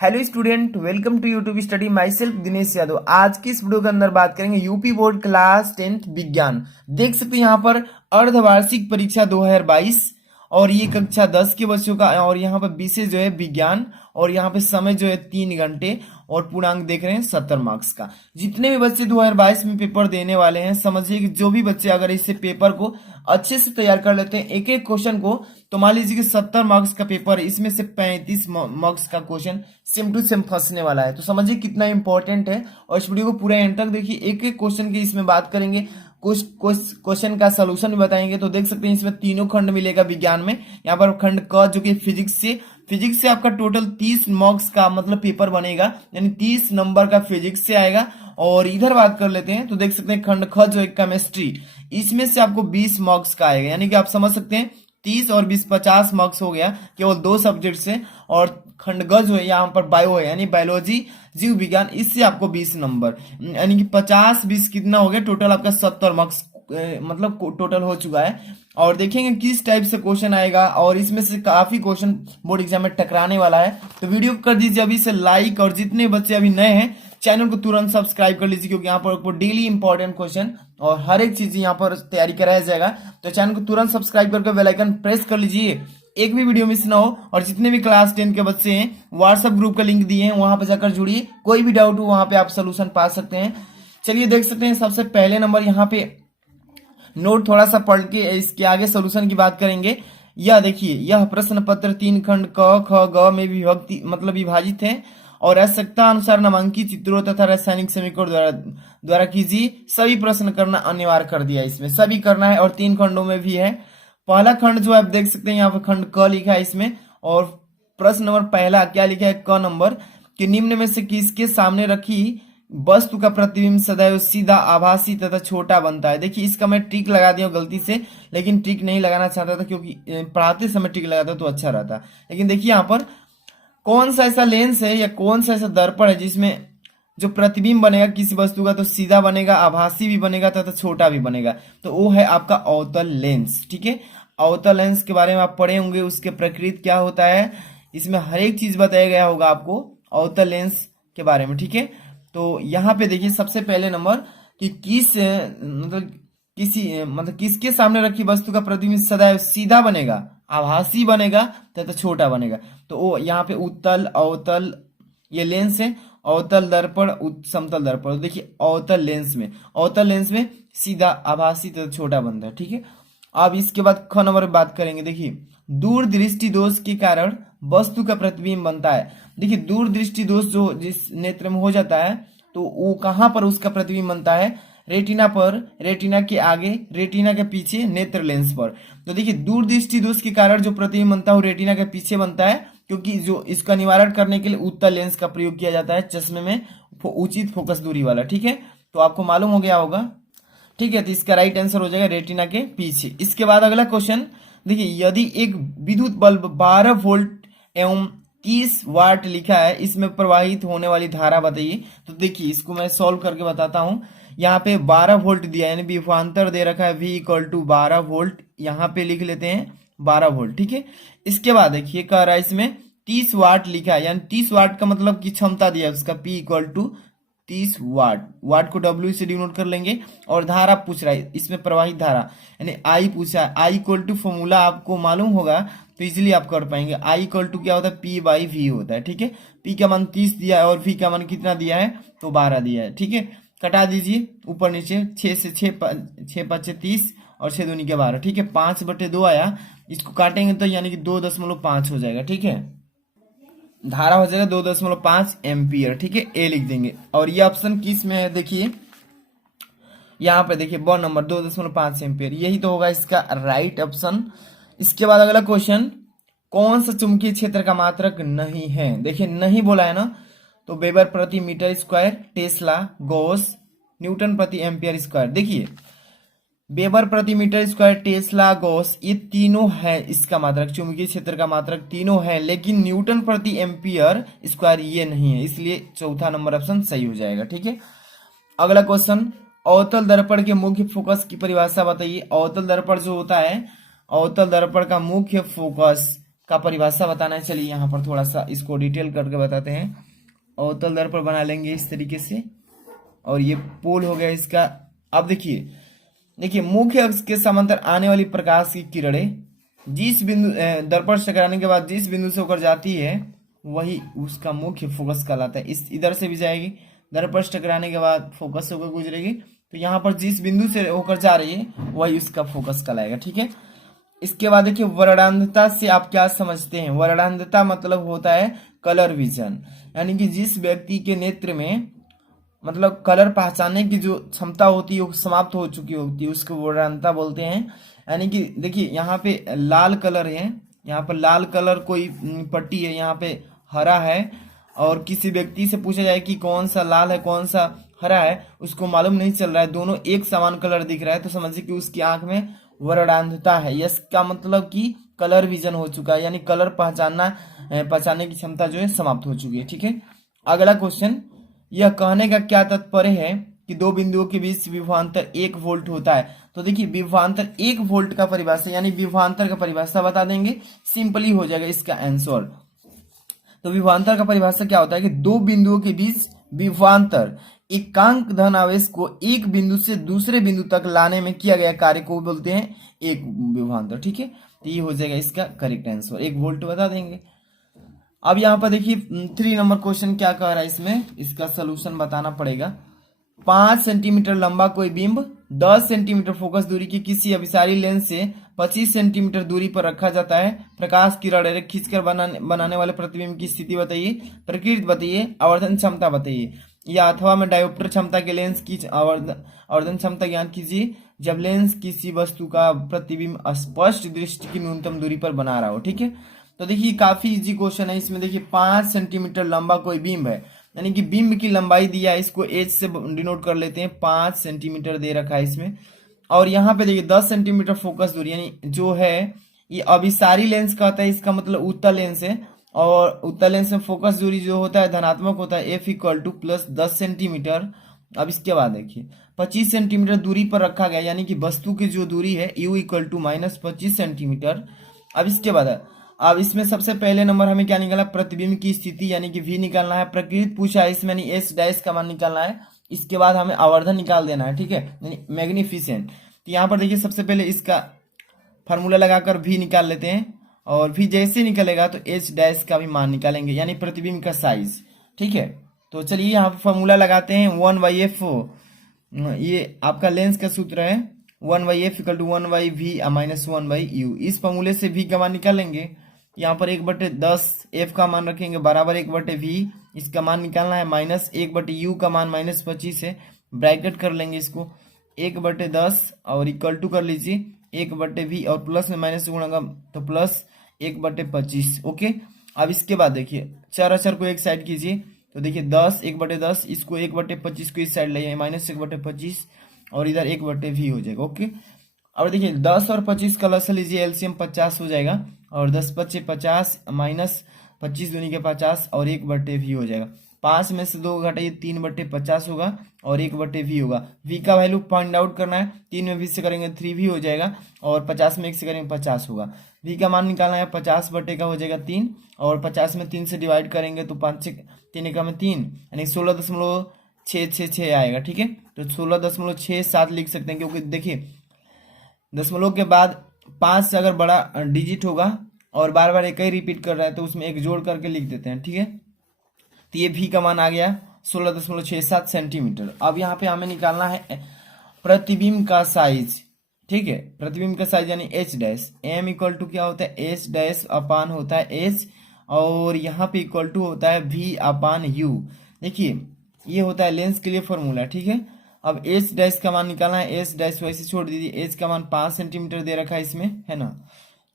Hello student, welcome to YouTube study. Myself Dinesh Yadav. आज की इस वीडियो के अंदर बात करेंगे यूपी बोर्ड क्लास 10th विज्ञान। देख सकते हैं यहाँ पर अर्धवार्षिक परीक्षा 2022 और ये कक्षा 10 के बच्चों का। और यहाँ पर विषय जो है विज्ञान और यहाँ पे समय जो है 3 घंटे और पूर्णांक देख रहे हैं 70 मार्क्स का। जितने भी बच्चे 2022 में पेपर देने वाले हैं, समझिए कि जो भी बच्चे अगर इस पेपर को अच्छे से तैयार कर लेते हैं एक एक क्वेश्चन को, तो मान लीजिए कि 70 मार्क्स का पेपर है, इसमें से 35 मार्क्स का क्वेश्चन सेम टू सेम फंसने वाला है। तो समझिए कितना इंपॉर्टेंट है और इस वीडियो को पूरा एंड तक देखिए। एक एक क्वेश्चन की इसमें बात करेंगे, कुछ क्वेश्चन का सोल्यूशन भी बताएंगे। तो देख सकते हैं इसमें तीनों खंड मिलेगा विज्ञान में। यहाँ पर खंड क जो कि फिजिक्स से आपका टोटल 30 मार्क्स का मतलब पेपर बनेगा, यानी 30 नंबर का फिजिक्स से आएगा। और इधर बात कर लेते हैं तो देख सकते हैं खंड ख जो है केमिस्ट्री, इसमें से आपको 20 मार्क्स का आएगा, यानी कि आप समझ सकते हैं 30 और 20 50 मार्क्स हो गया केवल 2 सब्जेक्ट से। और खंड ग जो है यहाँ पर बायो है, यानी बायोलॉजी जीव विज्ञान, इससे आपको 20 नंबर, यानी कि 50 20 कितना हो गया टोटल आपका 70 मार्क्स मतलब टोटल हो चुका है। और देखेंगे किस टाइप से क्वेश्चन आएगा और इसमें से काफी क्वेश्चन बोर्ड एग्जाम में टकराने वाला है। तो वीडियो को कर दीजिए अभी से लाइक, और जितने बच्चे अभी नए हैं चैनल को तुरंत सब्सक्राइब कर लीजिए, क्योंकि यहाँ पर आपको डेली इंपॉर्टेंट क्वेश्चन और हर एक चीज यहाँ पर तैयारी कराया जाएगा। तो चैनल को तुरंत सब्सक्राइब करके बेल आइकन प्रेस कर लीजिए, एक भी वीडियो मिस ना हो। और जितने भी क्लास 10 के बच्चे हैं व्हाट्सएप ग्रुप का लिंक दिए हैं, वहां पर जाकर जुड़िए, कोई भी डाउट हो वहां पे आप सोल्यूशन पा सकते हैं। चलिए देख सकते हैं सबसे पहले नंबर यहाँ पे नोट थोड़ा सा पढ़ के इसके आगे सोल्यूशन की बात करेंगे। यह देखिए, यह प्रश्न पत्र 3 खंड क ख ग में विभक्ति मतलब विभाजित है और आवश्यकता अनुसार नामांकित चित्रों तथा रासायनिक समीकरण द्वारा कीजिए। सभी प्रश्न करना अनिवार्य कर दिया, इसमें सभी करना है और 3 खंडों में भी है। पहला खंड जो आप देख सकते हैं यहाँ पर खंड क लिखा है इसमें, और प्रश्न नंबर पहला क्या लिखा है क नंबर कि निम्न में से किसके सामने रखी वस्तु का प्रतिबिंब सदैव सीधा, आभासी तथा छोटा बनता है। देखिए इसका मैं ट्रिक लगा दिया गलती से, लेकिन ट्रिक नहीं लगाना चाहता था क्योंकि पढ़ाते समय ट्रिक लगाता तो अच्छा रहता। लेकिन देखिए यहाँ पर कौन सा ऐसा लेंस है या कौन सा ऐसा दर्पण है जिसमें जो प्रतिबिंब बनेगा किसी वस्तु का, तो सीधा बनेगा, आभासी भी बनेगा तथा छोटा भी बनेगा। तो वो है आपका अवतल लेंस। ठीक है, अवतल लेंस के बारे में आप पढ़े होंगे, उसके प्रकृति क्या होता है, इसमें हर एक चीज बताया गया होगा आपको अवतल लेंस के बारे में। ठीक है, तो यहाँ पे देखिए सबसे पहले नंबर कि किसके सामने रखी वस्तु का प्रतिबिंब सदैव सीधा बनेगा, आभासी बनेगा तथा छोटा बनेगा। तो वो यहाँ पे उत्तल, अवतल, ये लेंस है, अवतल दर्पण, समतल दर्पण। तो देखिए अवतल लेंस में सीधा, आभासी तथा छोटा बनता है। ठीक है, अब इसके बाद ख नंबर में बात करेंगे। देखिए दूर दृष्टि दोष के कारण वस्तु का प्रतिबिंब बनता है। देखिए दूर दृष्टि दोष जो जिस नेत्र में हो जाता है, तो वो कहाँ पर उसका प्रतिबिंब बनता है, रेटिना पर, रेटिना के आगे, रेटिना के पीछे, नेत्र लेंस पर। तो देखिए दूर दृष्टि दोष के कारण जो प्रतिबिंब बनता है वो रेटिना के पीछे बनता है, क्योंकि जो इसका निवारण करने के लिए उत्तल लेंस का प्रयोग किया जाता है चश्मे में, उचित फोकस दूरी वाला। ठीक है, तो आपको मालूम हो गया होगा। ठीक है, तो इसका राइट आंसर हो जाएगा रेटिना के पीछे। इसके बाद अगला क्वेश्चन देखिए, यदि एक विद्युत बल्ब 12 वोल्ट एवं 30 वाट लिखा है, इसमें प्रवाहित होने वाली धारा बताइए। तो देखिए इसको मैं सॉल्व करके बताता हूं। यहाँ पे 12 वोल्ट दिया है, यानी विभवांतर दे रखा है V = 12 वोल्ट, यहाँ पे लिख लेते हैं 12 वोल्ट। ठीक है, इसके बाद देखिए कह रहा है इसमें 30 वाट लिखा है, यानी 30 वाट का मतलब की क्षमता दिया है उसका P = 30 वाट। वाट को W से डिनोट कर लेंगे। और धारा पूछ रहा है, इसमें प्रवाहित धारा यानी I पूछा है। I = फॉर्मूला आपको मालूम होगा तो इजीली आप कर पाएंगे। I = क्या होता है, P/V होता है। ठीक है, P का मान 30 दिया है और V का मान कितना दिया है, तो 12 दिया है। ठीक है, कटा दीजिए ऊपर नीचे, 6 से 6 5 30 और 6 दूनी के 12। ठीक है, 5/2 आया, इसको काटेंगे तो यानी कि 2.5 हो जाएगा। ठीक है, धारा हो जाएगा 2.5 एम्पियर। ठीक है, ए लिख देंगे। और ये ऑप्शन किस में है, देखिए यहाँ पे देखिए ब नंबर 2.5 एम्पियर, यही तो होगा इसका राइट ऑप्शन। इसके बाद अगला क्वेश्चन, कौन सा चुंबकीय क्षेत्र का मात्रक नहीं है। देखिए नहीं बोला है ना, तो वेबर प्रति metre square, tesla, gauss, newton प्रति एम्पियर स्क्वायर। देखिए वेबर प्रति मीटर स्क्वायर, टेस्ला, गॉस, ये तीनों है इसका मात्रक, चुंबकीय क्षेत्र का मात्रक तीनों है, लेकिन न्यूटन प्रति एम्पियर स्क्वायर ये नहीं है, इसलिए चौथा नंबर ऑप्शन सही हो जाएगा। ठीक है, अगला क्वेश्चन, अवतल दर्पण के मुख्य फोकस की परिभाषा बताइए। अवतल दर्पण जो होता है, अवतल दर्पण का मुख्य फोकस का परिभाषा बताना है। चलिए यहाँ पर थोड़ा सा इसको डिटेल करके बताते हैं। अवतल दर्पण बना लेंगे इस तरीके से, और ये पोल हो गया इसका। अब देखिए देखिए मुख्य अक्ष के समांतर आने वाली प्रकाश की किरणें जिस बिंदु दर्पण से टकराने के बाद जिस बिंदु से होकर जाती है वही उसका मुख्य फोकस कहलाता है। इस इधर से भी जाएगी, दर्पण से टकराने के बाद फोकस से होकर गुजरेगी, तो यहाँ पर जिस बिंदु से होकर जा रही है वही उसका फोकस कहलाएगा। ठीक है, इसके बाद देखिए वर्णांधता से आप क्या समझते हैं। वर्णांधता मतलब होता है कलर विजन, यानी कि जिस व्यक्ति के नेत्र में मतलब कलर पहचानने की जो क्षमता होती है वो समाप्त हो चुकी होती है, उसको वर्णांधता बोलते हैं। यानी कि देखिए यहाँ पे लाल कलर है, यहाँ पर लाल कलर कोई पट्टी है, यहाँ पे हरा है, और किसी व्यक्ति से पूछा जाए कि कौन सा लाल है कौन सा हरा है, उसको मालूम नहीं चल रहा है, दोनों एक समान कलर दिख रहा है, तो समझिए कि उसकी आंख में वर्णांधता है। इसका मतलब कि कलर विजन हो चुका है, यानी कलर पहचानने की क्षमता जो है समाप्त हो चुकी है। ठीक है, अगला क्वेश्चन, यह कहने का क्या तात्पर्य है कि दो बिंदुओं के बीच विभवांतर 1 वोल्ट होता है। तो देखिए विभवांतर 1 वोल्ट का परिभाषा यानी विभवांतर का परिभाषा बता देंगे, सिंपली हो जाएगा इसका आंसर। तो विभवांतर का परिभाषा क्या होता है कि दो बिंदुओं के बीच विभवांतर एकांक धन आवेश को एक बिंदु से दूसरे बिंदु तक लाने में किया गया कार्य को बोलते हैं एक विभवांतर। ठीक है, तो ये हो जाएगा इसका करेक्ट आंसर, 1 वोल्ट बता देंगे। अब यहाँ पर देखिए 3 नंबर क्वेश्चन क्या कह रहा है, इसमें इसका सोल्यूशन बताना पड़ेगा। 5 सेंटीमीटर लंबा कोई बिंब 10 सेंटीमीटर फोकस दूरी की किसी अभिसारी लेंस से 25 सेंटीमीटर दूरी पर रखा जाता है। प्रकाश किरण खींचकर बनाने वाले प्रतिबिंब की स्थिति बताइए, प्रकृति बताइए, आवर्धन क्षमता बताइए, या अथवा में डायोप्टर क्षमता के लेंस की आवर्धन क्षमता ज्ञान कीजिए जब लेंस किसी वस्तु का प्रतिबिंब स्पष्ट दृष्टि की न्यूनतम दूरी पर बना रहा हो। ठीक है, तो देखिए काफी इजी क्वेश्चन है। इसमें देखिए 5 सेंटीमीटर लंबा कोई बिंब है, यानी कि बिंब की लंबाई दिया है, इसको एच से डिनोट कर लेते हैं, 5 सेंटीमीटर दे रखा है इसमें। और यहाँ पे देखिए 10 सेंटीमीटर फोकस दूरी यानी जो है ये अभिसारी लेंस कहता है, इसका मतलब उत्तल लेंस है, और उत्तल लेंस में फोकस दूरी जो होता है धनात्मक होता है, F equal two plus 10 centimetre. अब इसके बाद देखिए 25 सेंटीमीटर दूरी पर रखा गया, यानी कि वस्तु की जो दूरी है U equal to minus 25 centimetre. अब इसके बाद अब इसमें सबसे पहले नंबर हमें क्या निकाला, प्रतिबिंब की स्थिति यानी कि वी निकालना है, प्रकृति पूछा है इसमें, यानी एस डैश का मान निकालना है। इसके बाद हमें आवर्धन निकाल देना है। ठीक है, यानी मैग्निफिसेंट। तो यहाँ पर देखिए सबसे पहले इसका फार्मूला लगाकर वी निकाल लेते हैं, और वी जैसे निकलेगा तो एच डैश का भी मान निकालेंगे, यानी प्रतिबिंब का साइज। ठीक है, तो चलिए यहाँ पर फॉर्मूला लगाते हैं 1/f, ये आपका लेंस का सूत्र है 1/f equal to 1/v minus 1/u। इस फॉर्मूले से v का मान निकालेंगे, यहाँ पर 1/10 f का मान रखेंगे बराबर 1/v, इसका मान निकालना है, माइनस 1/u का मान माइनस 25 है, ब्रैकेट कर लेंगे इसको 1/10 और इक्वल टू कर लीजिए 1/v, और प्लस में माइनस गुणा तो प्लस 1/25। ओके, अब इसके बाद देखिए चार अक्षर को एक साइड कीजिए, तो देखिए 10 1/10, इसको 1/25 को इस साइड ले माइनस 1/25, और इधर 1/v हो जाएगा। ओके, अब देखिए 10 और 25 का लसा लीजिए, एलसीएम 50 हो जाएगा, और 10 × 50 माइनस 25 दूनी के 50 और 1/v हो जाएगा। 5 में से 2 घटाइए 3/50 होगा और 1/v होगा। v का वैल्यू फाइंड आउट करना है, 3 में 20 से करेंगे 3v हो जाएगा, और 50 में 1 से करेंगे 50 होगा। v का मान निकालना है, 50 का हो जाएगा 3, और 50 में 3 से डिवाइड करेंगे तो 5 से 3 का में 3 यानी 16.666 आएगा। ठीक है, तो 16.67 लिख सकते हैं, क्योंकि देखिए दशमलव के बाद 5 से अगर बड़ा डिजिट होगा और बार बार एक ही रिपीट कर रहा है तो उसमें एक जोड़ करके लिख देते हैं। ठीक है, तो ये भी का मान आ गया 16.67 सेंटीमीटर। अब यहाँ पे हमें निकालना है प्रतिबिंब का साइज। ठीक है, प्रतिबिंब का साइज यानी H dash, M equal to क्या होता है, एच डैश अपान होता है एच, और यहाँ पे इक्वल टू होता है वी अपान यू। देखिए ये होता है लेंस के लिए फॉर्मूला। ठीक है, अब एच डैश का मान निकालना है, एच डैश वैसे छोड़ दीजिए, एच का मान 5 सेंटीमीटर दे रखा है इसमें, है ना,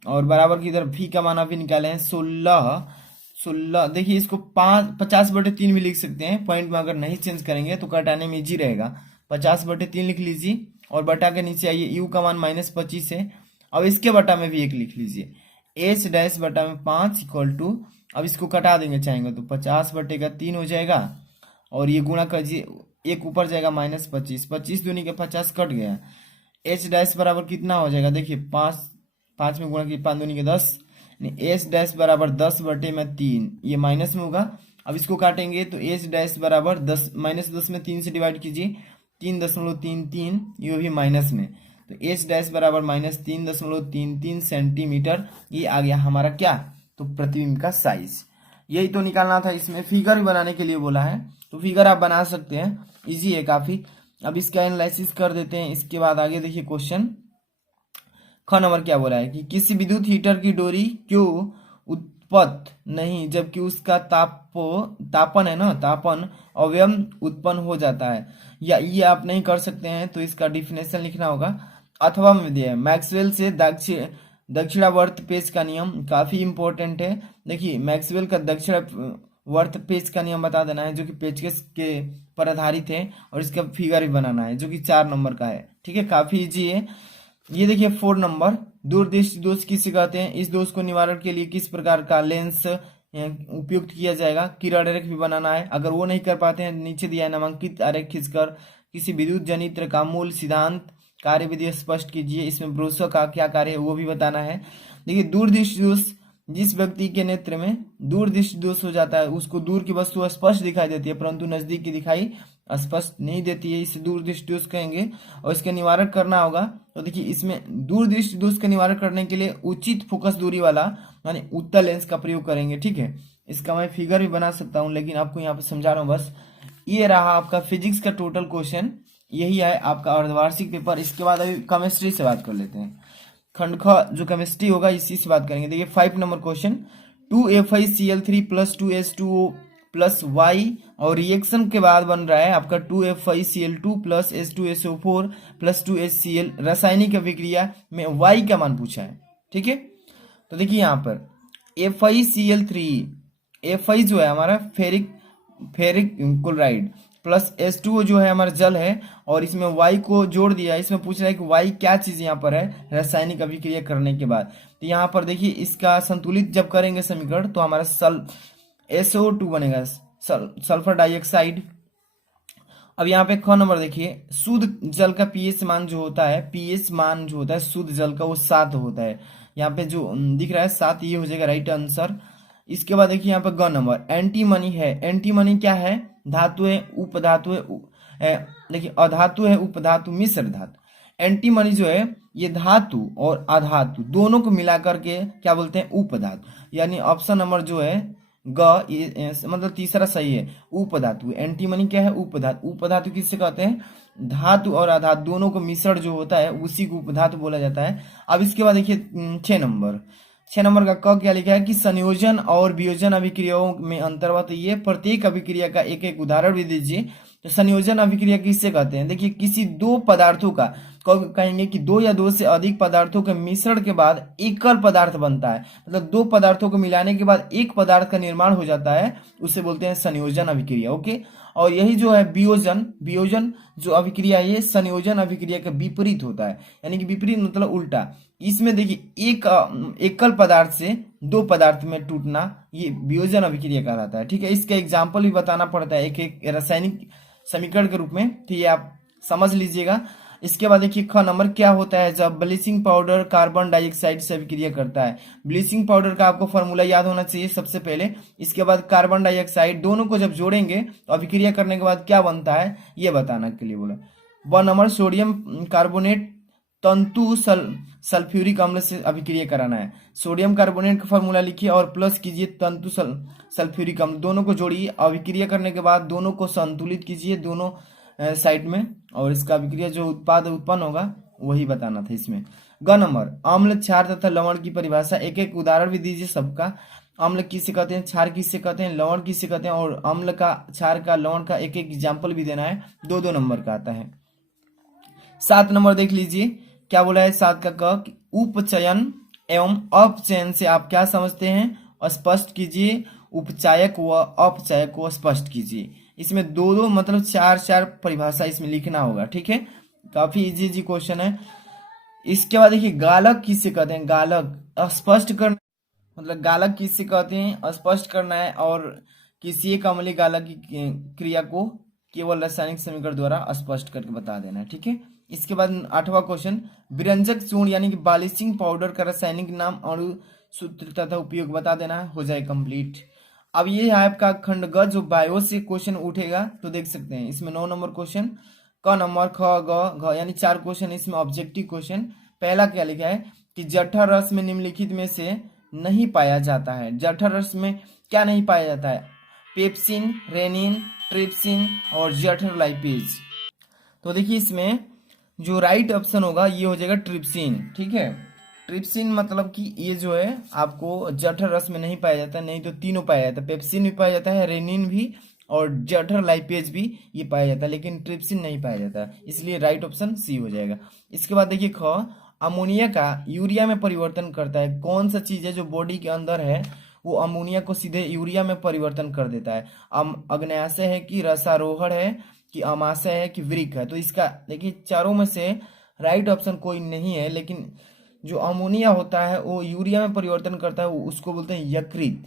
और बराबर की इधर वी का मान अभी निकाले हैं 16। देखिए इसको 50/3 भी लिख सकते हैं, पॉइंट में अगर नहीं चेंज करेंगे तो कटाने में इजी रहेगा। 50/3 लिख लीजिए, और बटा के नीचे आइए, यू का मान -25 है, अब इसके बटा में भी 1 लिख लीजिए, एच डैश बटा में 5 इक्वल टू, अब इसको कटा देंगे चाहेंगे तो 50/3 हो जाएगा, और ये गुणा करिए, एक ऊपर जाएगा -25, 25 दूनी के 50 कट गया, एच डैश बराबर कितना हो जाएगा, देखिए 5 में गुणा की 5 दूनी के 10, एच डैश बराबर 10/3, ये माइनस में होगा। अब इसको काटेंगे तो एच डैश बराबर 10 -10 में 3 से डिवाइड कीजिए, 3.33, ये भी माइनस में, तो एच डैश बराबर -3.33 सेंटीमीटर। ये आ गया हमारा क्या, तो प्रतिबिंब का साइज। यही तो निकालना था। इसमें फिगर भी बनाने के लिए बोला है, तो फिगर आप बना सकते हैं, इजी है काफी। अब इसका एनालिसिस कर देते हैं। इसके बाद आगे देखिए क्वेश्चन ख नंबर क्या बोला है कि किसी विद्युत हीटर की डोरी क्यों उत्पन्न नहीं जबकि उसका तापन है ना, तापन अवयव उत्पन्न हो जाता है। या ये आप नहीं कर सकते हैं तो इसका डिफिनेशन लिखना होगा। अथवा में दिया है मैक्सवेल से दक्षिणावर्त पेच का नियम, काफी इंपॉर्टेंट है। देखिए मैक्सवेल का दक्षिणावर्त पेच का नियम बता देना है, जो कि पेचकस के पर आधारित है, और इसका फिगर भी बनाना है जो कि 4 नंबर का है। ठीक है, काफी इजी है। ये देखिए 4 नंबर, दूरदृष्टि दोष किसे कहते हैं, इस दोष को निवारण के लिए किस प्रकार का लेंस उपयुक्त किया जाएगा, किरण आरेख भी बनाना है। अगर वो नहीं कर पाते हैं, नीचे दिया है नामांकित आरेख खींचकर किसी विद्युत जनित्र का मूल सिद्धांत कार्य विधि स्पष्ट कीजिए। इसमें ब्रोशर का क्या कार्य है वो भी बताना है। देखिए दूरदृष्टि दोष, जिस व्यक्ति के नेत्र में दूरदृष्टि दोष हो जाता है उसको दूर की वस्तु स्पष्ट दिखाई देती है परंतु नजदीक की दिखाई स्पष्ट नहीं देती है, इसे दूरदृष्टि दोष कहेंगे। और इसका निवारण करना होगा। तो देखिए इसमें दूरदृष्टि दोष का निवारण करने के लिए उचित फोकस दूरी वाला यानी उत्तल लेंस का प्रयोग करेंगे। ठीक है, इसका मैं फिगर भी बना सकता हूं, लेकिन आपको यहाँ पे समझा रहा हूँ बस। ये रहा आपका फिजिक्स का टोटल क्वेश्चन, यही है आपका अर्धवार्षिक पेपर। इसके बाद अभी केमिस्ट्री से बात कर लेते हैं। खंड ख जो केमिस्ट्री होगा इसी से बात करेंगे। देखिए 5 number question, 2FiCl3 + 2H2O + Y और रिएक्शन के बाद बन रहा है आपका 2FiCl2 + H2SO4 + 2HCl। रासायनिक अभिक्रिया में Y का मान पूछा है। ठीक है, तो देखिए यहाँ पर FiCl3, Fi जो है हमारा फेरिक क्लोराइड प्लस H2O जो है हमारा जल है, और इसमें Y को जोड़ दिया। इसमें पूछ रहा है कि Y क्या चीज यहाँ पर है रासायनिक अभिक्रिया करने के बाद। तो यहाँ पर देखिए इसका संतुलित जब करेंगे समीकरण तो हमारा SO2 बनेगा, सल्फर डाइऑक्साइड। अब यहाँ पे ख नंबर देखिए, शुद्ध जल का पीएच मान जो होता है, पीएच मान जो होता है शुद्ध जल का वो 7 होता है। यहाँ पे जो दिख रहा है 7, ये हो जाएगा राइट आंसर। इसके बाद देखिए यहाँ पे ग नंबर, एंटीमनी है। एंटीमनी क्या है, धातु है, उपधातु है, देखिए अधातु है, उपधातु, मिश्र धातु। एंटीमनी जो है ये धातु और अधातु दोनों को मिला करके क्या बोलते हैं, उपधातु। यानी ऑप्शन नंबर जो है मतलब तीसरा सही है, उपधातु। एंटीमनी क्या है, उपधातु। उपधातु किससे कहते हैं, धातु और अधातु दोनों को मिश्रण जो होता है उसी को उपधातु बोला जाता है। अब इसके बाद देखिए 6 नंबर का क क्या लिखा है कि संयोजन और वियोजन अभिक्रियाओं में अंतर्गत ये प्रत्येक अभिक्रिया का एक एक उदाहरण भी दीजिए। तो संयोजन अभिक्रिया किससे कहते हैं, देखिए किसी दो पदार्थों का, कहेंगे कि 2 या 2 से अधिक पदार्थों के मिश्रण के बाद एकल पदार्थ बनता है, मतलब 2 पदार्थों को मिलाने के बाद एक पदार्थ का निर्माण हो जाता है, उसे बोलते हैं संयोजन अभिक्रिया। ओके, और यही जो है वियोजन जो अभिक्रिया है ये संयोजन अभिक्रिया के विपरीत होता है, यानी कि विपरीत मतलब उल्टा। इसमें देखिए एक एकल पदार्थ से 2 पदार्थ में टूटना, ये वियोजन अभिक्रिया कहलाता है। ठीक है, इसका एग्जाम्पल भी बताना पड़ता है एक एक रासायनिक समीकरण के रूप में, तो ये आप समझ लीजिएगा। इसके बाद देखिए ख नंबर, क्या होता है जब ब्लीचिंग पाउडर कार्बन डाइऑक्साइड से अभिक्रिया करता है। ब्लीचिंग पाउडर का आपको फॉर्मूला याद होना चाहिए सबसे पहले। इसके बाद कार्बन डाइऑक्साइड, दोनों को जब जोड़ेंगे तो अभिक्रिया करने के बाद क्या बनता है ये बताने के लिए बोला। 1 नंबर, सोडियम कार्बोनेट तंतु सल्फ्यूरिक अम्ल से अभिक्रिया कराना है। सोडियम कार्बोनेट का फॉर्मूला लिखिए और प्लस कीजिए तंतु सल्फ्यूरिक अम्ल, दोनों को जोड़िए। अभिक्रिया करने के बाद दोनों को संतुलित कीजिए दोनों साइड में, और इसका अभिक्रिया जो उत्पाद उत्पन्न होगा वही बताना था इसमें। ग नंबर, अम्ल, क्षार तथा लवण की परिभाषा, एक एक उदाहरण भी दीजिए सबका। अम्ल किसे कहते हैं, क्षार किसे कहते हैं, लवण किसे कहते हैं, और अम्ल का, क्षार का, लवण का एक एक एग्जाम्पल भी देना है। 2-2 नंबर का आता है। 7 नंबर देख लीजिए क्या बोला है 7 का क, उपचयन एवं अपचयन से आप क्या समझते हैं, स्पष्ट कीजिए। उपचायक व अपचायक को स्पष्ट कीजिए। इसमें 2-2 मतलब 4-4 परिभाषा इसमें लिखना होगा। ठीक है, काफी इजी क्वेश्चन है। इसके बाद देखिए गालक किससे कहते हैं, गालक स्पष्ट करना, मतलब गालक किससे कहते हैं स्पष्ट करना है, और किसी एक अम्लीय गालक की क्रिया को केवल रासायनिक समीकरण द्वारा स्पष्ट करके बता देना है। ठीक है, इसके बाद 8वां क्वेश्चन, विरंजक चूर्ण यानी कि ब्लीचिंग पाउडर का रासायनिक नाम, अणु सूत्र तथा उपयोग बता देना है, हो जाए कंप्लीट। अब ये है आपका खंड ग जो बायो से क्वेश्चन उठेगा, तो देख सकते हैं इसमें 9 नंबर क्वेश्चन, क नंबर, ख ग घ यानी 4 क्वेश्चन इसमें ऑब्जेक्टिव क्वेश्चन। पहला क्या लिखा है कि जठर रस में निम्नलिखित में से नहीं पाया जाता है। जठर रस में क्या नहीं पाया जाता है? पेप्सिन, रेनिन, ट्रिप्सिन और जठर लाइपेज। तो देखिए इसमें जो राइट ऑप्शन होगा ये हो जाएगा ट्रिप्सिन। ठीक है, ट्रिप्सिन मतलब कि ये जो है आपको जठर रस में नहीं पाया जाता, नहीं तो तीनों पाया जाता है, पेप्सिन भी पाया जाता है, रेनिन भी और जठर लाइपेज भी ये पाया जाता है, लेकिन ट्रिप्सिन नहीं पाया जाता, इसलिए राइट ऑप्शन सी हो जाएगा। इसके बाद देखिए ख, अमोनिया का यूरिया में परिवर्तन करता है। कौन सा चीज है जो बॉडी के अंदर है वो अमोनिया को सीधे यूरिया में परिवर्तन कर देता है? अग्न्याशय है कि रसारोहण है कि अमाशय है कि वृक्क है? तो इसका देखिए चारों में से राइट ऑप्शन कोई नहीं है, लेकिन जो अमोनिया होता है वो यूरिया में परिवर्तन करता है, वो उसको बोलते हैं यकृत।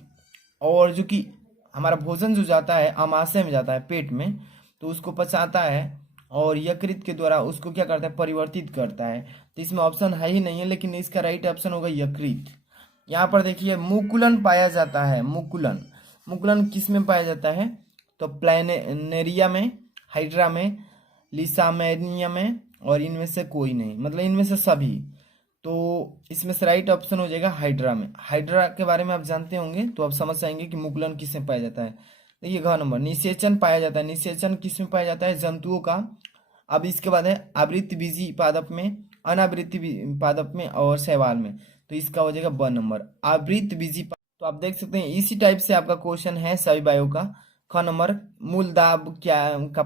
और जो कि हमारा भोजन जो जाता है अमाशय में जाता है पेट में, तो उसको पचाता है और यकृत के द्वारा उसको क्या करता है? परिवर्तित करता है। तो इसमें ऑप्शन है ही नहीं है, लेकिन इसका राइट ऑप्शन होगा यकृत। यहाँ पर देखिए मुकुलन पाया जाता है। मुकुलन, मुकुलन किस में पाया जाता है? तो प्लैनेरिया में, हाइड्रा में, लिसामेनिया में, और इनमें से कोई नहीं, मतलब इनमें से सभी। तो इसमें से राइट ऑप्शन हो जाएगा हाइड्रा में। हाइड्रा के बारे में आप जानते होंगे तो आप समझ जाएंगे कि मुकुलन किस में पाया जाता है। देखिए घ नंबर, निषेचन पाया जाता है। निषेचन किस में पाया जाता है? जंतुओं का। अब इसके बाद है आवृत्तबीजी पादप में, अनावृत्ति पादप में और शैवाल में। तो इसका हो जाएगा ब नंबर, आवृत्तबीजी। तो आप देख सकते हैं इसी टाइप से आपका क्वेश्चन है सभी बायो का। ख नंबर, मूल दाब क्या का